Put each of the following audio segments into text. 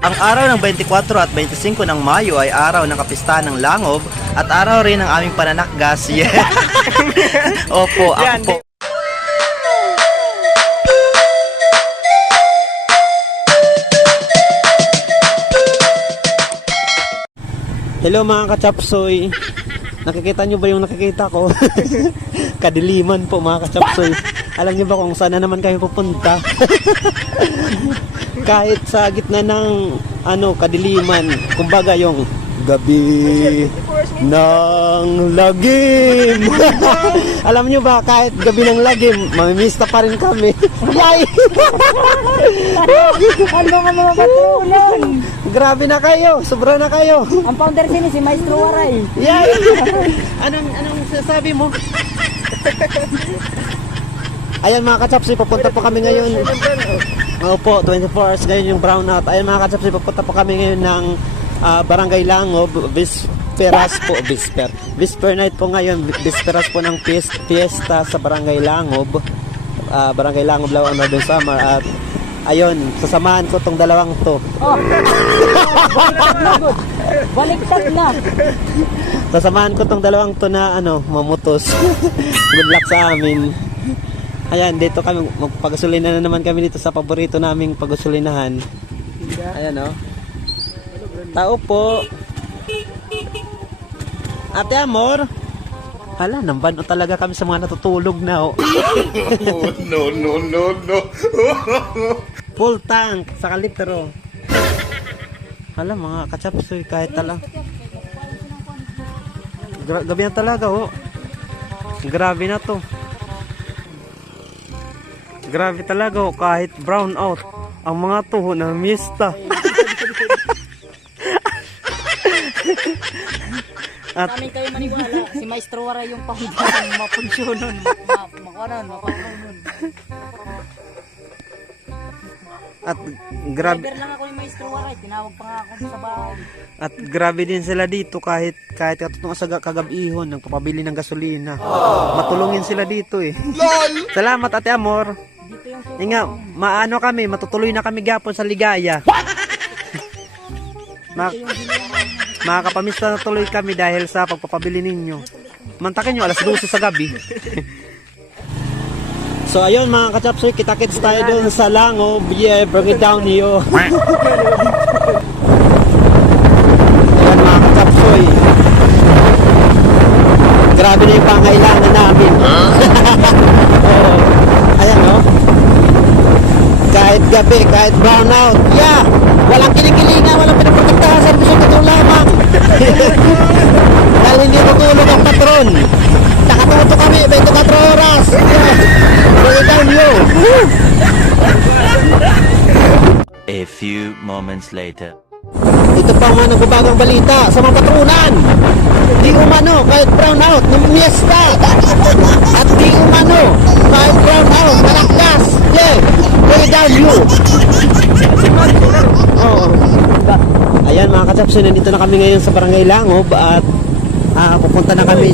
Ang araw ng 24 at 25 ng Mayo ay araw ng kapistahan ng Langob at araw rin ng aming pananakgas. Yeah. Opo, ako po. Hello mga kachapsoy. Nakikita nyo ba yung nakikita ko? Kadiliman po mga kachapsoy. Alam nyo ba kung saan na naman kami pupunta? Kahit sa gitna ng kadiliman, kumbaga yung gabi ng lagim. Alam nyo ba, kahit gabi ng lagim, mamimista pa rin kami. Yay! Ano nga mga patronan? Grabe na kayo, sobra na kayo. Ang founder si Maestro Waray. Yay! Anong sasabi mo? Ayan mga kachapsi, papunta po kami ngayon. Opo, 24 hours ngayon yung brownout. Ayan mga kachapsi, papunta po kami ngayon ng Barangay Langob, Visper night po ngayon, Visperas po ng fiesta sa Barangay Langob. Barangay Langob, Lawan, Northern Samar. At ayun, sasamahan ko tong dalawang to. Oh. Baliktad na. Sasamahan ko tong dalawang to na mamutos. Good luck sa amin. Ayan, dito kami magpagasolina na naman kami dito sa paborito naming pagasolinahan. Ayan tao po. Ate Amor. Hala, nambano talaga kami sa mga natutulog na No. Full tank sa kalitro. Hala mga kachapsoy, kahit talang gabi na talaga grabe na to. Grabe talaga kahit brown out ang mga tuho na mista. At namin kayo maniwala, si Maestro Waray yung founder ng mapunsyonon, mapakunon. At grabe. Driver lang ako ni Maestro Waray, tinawag pa nga ako sa bahay. At grabe din sila dito kahit katutong sa kagabihon nagpapabili ng gasolina. Matulungin sila dito Salamat Ate Amor. Dito yung Nga, matutuloy na kami gapon sa ligaya. Makakapamista na tuloy kami dahil sa pagpapabili ninyo. Mantakin nyo, alas 12 sa gabi. So ayun mga kachapsoy, kita-kits tayo doon sa Langob. Yeah, bring it down yo. Ayan mga kachapsoy. Grabe na yung pangailangan namin. Ayan kahit gabi, kahit brownout. Yeah! Walang kinikilingan, walang pinaprotektahan. Servisyo ito lamang. Dahil hindi tutulog ang patron. Nakatuto kami, 24 oras. Bring it down yo. A few moments later. Ito pa mga nagbabagang balita sa mga patronan. Di umano kahit brownout ng miesta. At di umano kahit brownout malakdas. Yeah, bring it down you. Ayan mga kachapsoy, nandito na kami ngayon sa Barangay Langob at pupunta na kami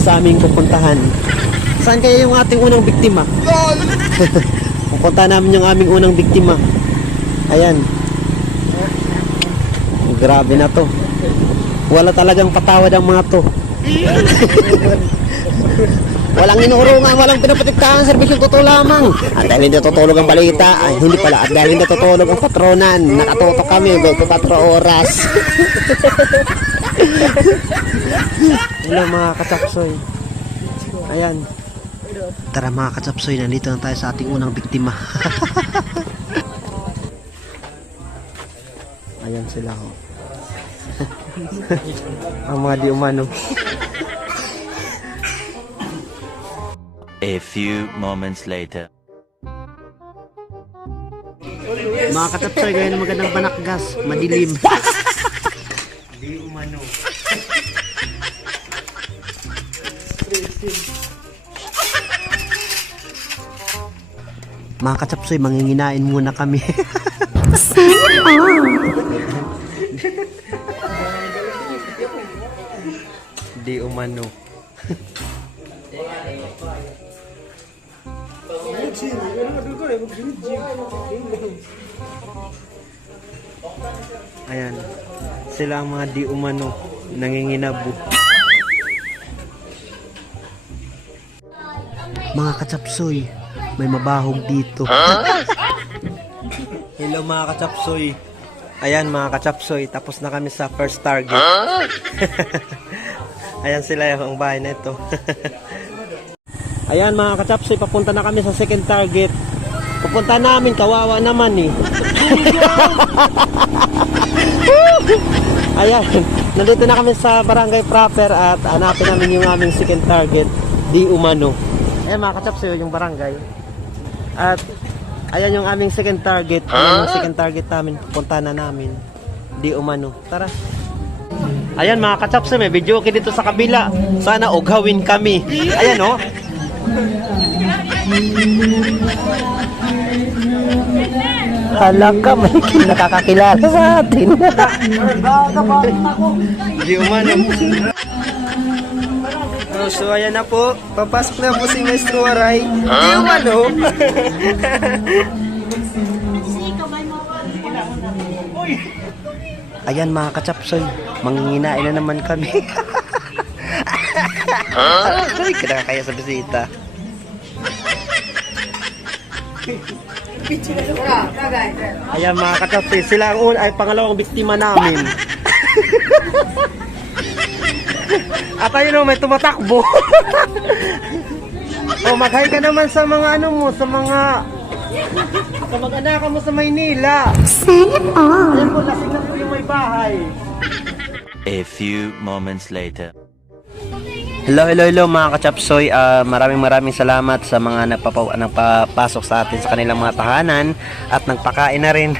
sa aming pupuntahan. Saan kaya yung ating unang biktima? Pupunta namin yung aming unang biktima. Ayan. Grabe na to. Wala talagang patawad ang mga to. Walang inuurungan, walang pinapatiktahan, serbisyong totoo lamang. At dahil hindi tutulog ang balita, hindi pala, at dahil hindi tutulog ang patronan, nakatutok kami 24 oras. Hello mga kachapsoy. Ayan. Tara mga kachapsoy, nandito na tayo sa ating unang biktima. Ayan sila ang mga di umano. A few moments later. Mga katapsoy, gaya ng magandang banakgas, madilim. Di umano. Mga katapsoy, manginginain muna kami. Di umano. Ayan. Sila ang mga di umano nanginginabo. Mga katsapsoy, may mabahog dito. Hello mga katsapsoy. Ayan mga katsapsoy, tapos na kami sa first target. Ayan sila yung bahay na ito. Ayan mga katsapsoy, papunta na kami sa second target. Pupunta namin, kawawa naman eh. Ayan, nandito na kami sa barangay proper at hanapin namin yung aming second target, di umano. Ayan mga katsapsoy, yung barangay. At ayan yung aming second target. Ayan yung second target namin, pupunta na namin, di umano. Tara. Ayan mga katsapsoy, may video okay dito sa kabila. Sana ughawin kami. Ayan oh. Hala ka, may nakakakilala sa atin. Di umano. So ayan na po, papasok na po si Maestro Waray. Di umano. Ayan mga katsapsoy, manginginain na naman kami. Ay, kaya sa bisita. Ayan mga katsapsoy, sila ang ay pangalawang biktima namin. At ayun o, may tumatakbo. O, mag-hi ka naman sa mga ano mo, sa mga kamag-anakan mo sa Maynila. Ayan po, lasing na po yung may bahay. A few moments later. Hello mga katsapsoy. Maraming salamat sa mga nagpapasok sa atin sa kanilang mga tahanan at nagpakain na rin.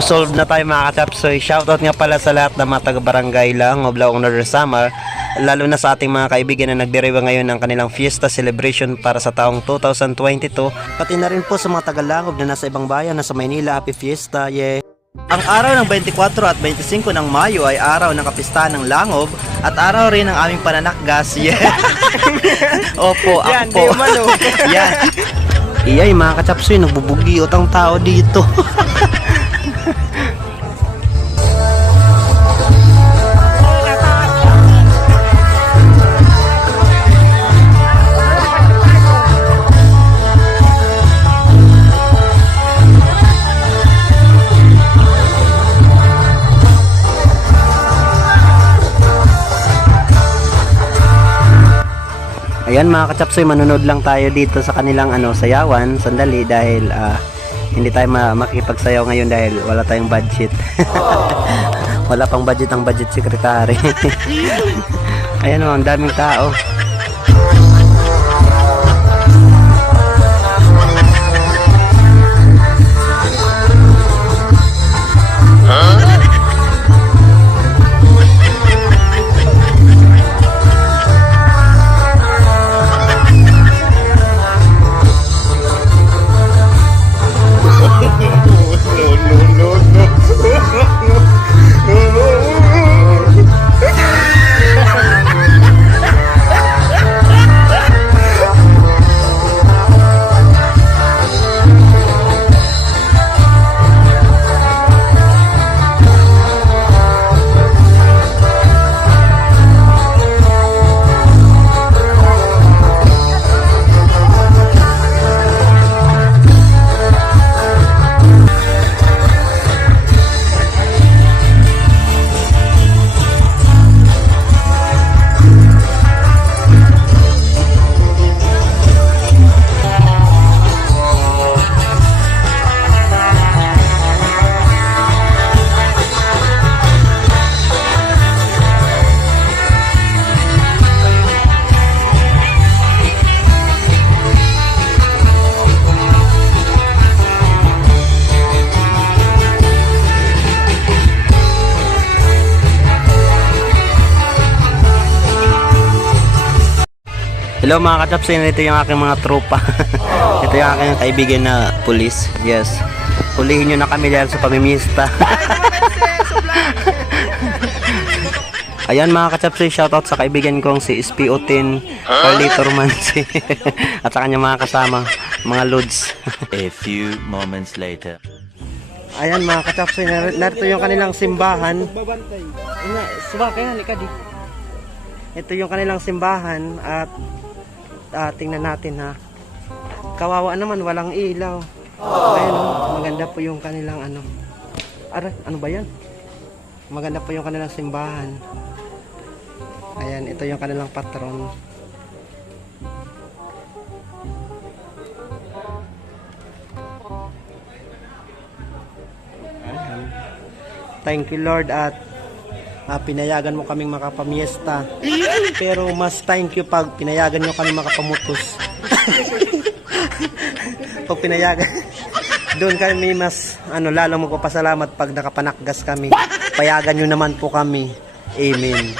Solve na tayo mga katsapsoy. Shoutout nga pala sa lahat ng mga taga-barangay Langob, Laong Northern Samar, lalo na sa ating mga kaibigan na nagdiriwa ngayon ng kanilang fiesta celebration para sa taong 2022. Pati na rin po sa mga taga-Langob na nasa ibang bayan, nasa Maynila, happy fiesta, yeah! Ang araw ng 24 at 25 ng Mayo ay araw ng kapistahan ng Langob at araw rin ng aming pananakgas. Yeah. Opo, ako Yan, po. di umano. Yan. Iyay mga katsapsoy, nagbubugiot ang tao dito. Ayan mga katsapsoy, manonood lang tayo dito sa kanilang sayawan, sandali dahil hindi tayo makikipagsayaw ngayon dahil wala tayong budget. Wala pang budget ang budget secretary. Ayan o, ang daming tao. Hello mga katsapsoy, ito yung aking mga tropa. Ito yung aking kaibigan na pulis. Yes. Hulihin nyo na kami dahil sa pamimista. Ayan mga katsapsoy, shoutout sa kaibigan kong si SPO10 Carlito Romansi at sa kanyang mga kasama. Mga lods. A few moments later. Ayan mga kachapsoy, narito yung kanilang simbahan. Subaka yan, ikadi. Ito yung kanilang simbahan at tingnan natin ha. Kawawa naman, walang ilaw. Ayun, maganda po yung kanilang ano. Ano ba yan? Maganda po yung kanilang simbahan. Ayan, ito yung kanilang patron. Ayan. Thank you Lord at pinayagan mo kaming makapamiesta. Pero mas thank you pag pinayagan nyo kami makapamutos. Pag pinayagan, doon kami mas lalo magpapasalamat pag nakapanakgas kami. Payagan nyo naman po kami. Amen.